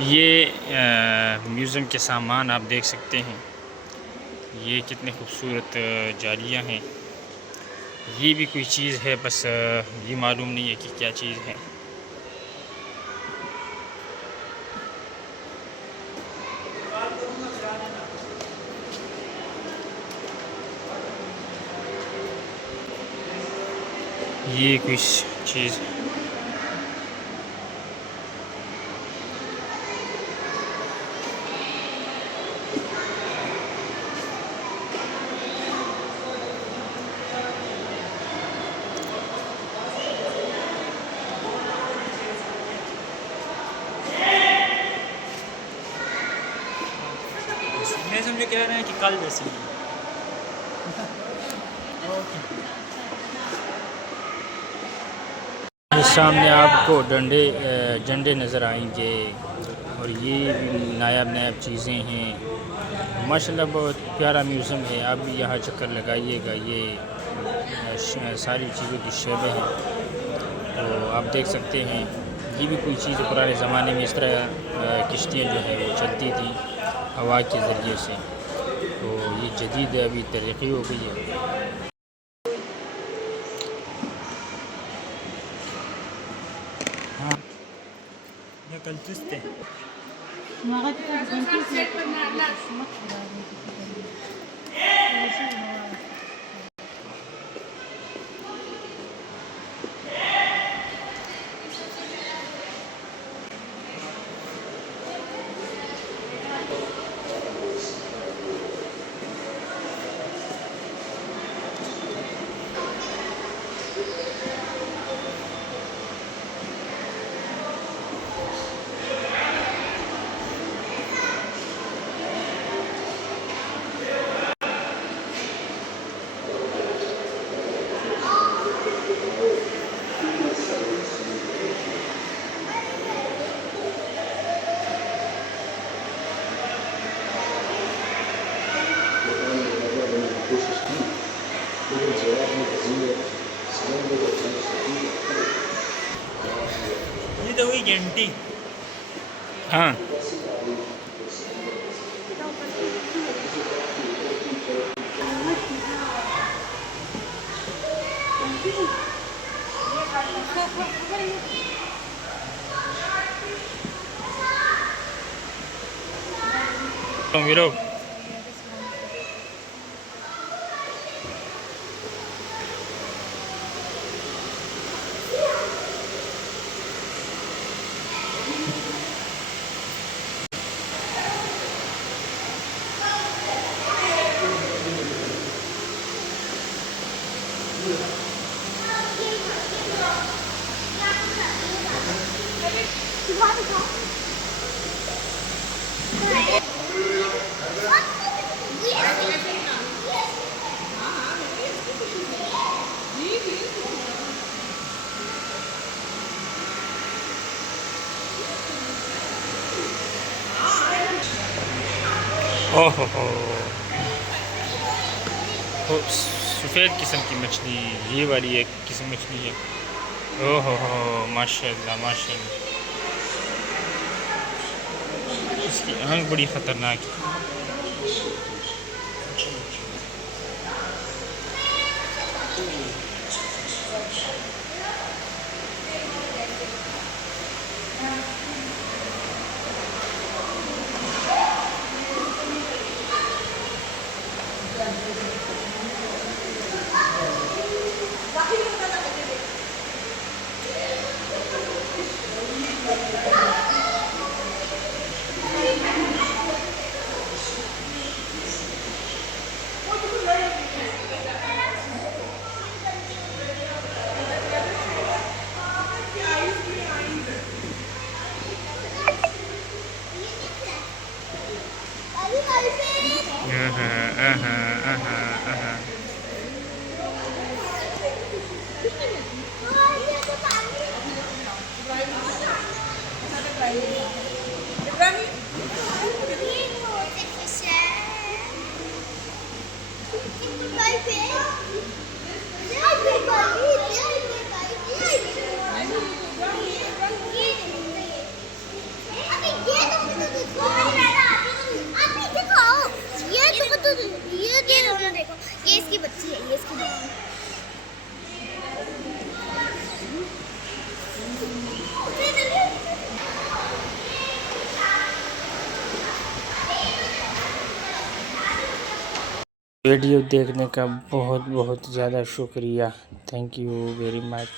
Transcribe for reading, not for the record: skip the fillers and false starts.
ये म्यूज़ियम के सामान आप देख सकते हैं। ये कितने खूबसूरत जालियाँ हैं। ये भी कोई चीज़ है, बस ये मालूम नहीं है कि क्या चीज़ है। ये कोई चीज़ मैं समझो कह रहे हैं कि कल जैसे सामने आपको झंडे नज़र आएंगे और ये भी नायाब चीज़ें हैं। माशाल्लाह बहुत प्यारा म्यूज़ियम है। आप भी यहाँ चक्कर लगाइएगा। ये सारी चीज़ों की शैबे हैं, तो आप देख सकते हैं। ये भी कोई चीज़ पुराने ज़माने में इस तरह किश्तियाँ जो है वो चलती थी हवा के ज़रिए से, तो ये जदीद है, अभी तरक्की हो गई है। हाँ ये कल चुस्ते ये तो हुई घंटी। हाँ तो वीरो ओहो सफ़ेद किस्म की मछली, ये वाली एक किस्म मछली है। ओहो माशाल्लाह माशाल्लाह, इसकी आँख बड़ी ख़तरनाक है। ये ये दोनों देखो, ये इसकी बच्ची है, ये इसकी बच्ची है। वीडियो देखने का बहुत बहुत ज़्यादा शुक्रिया। Thank you very much.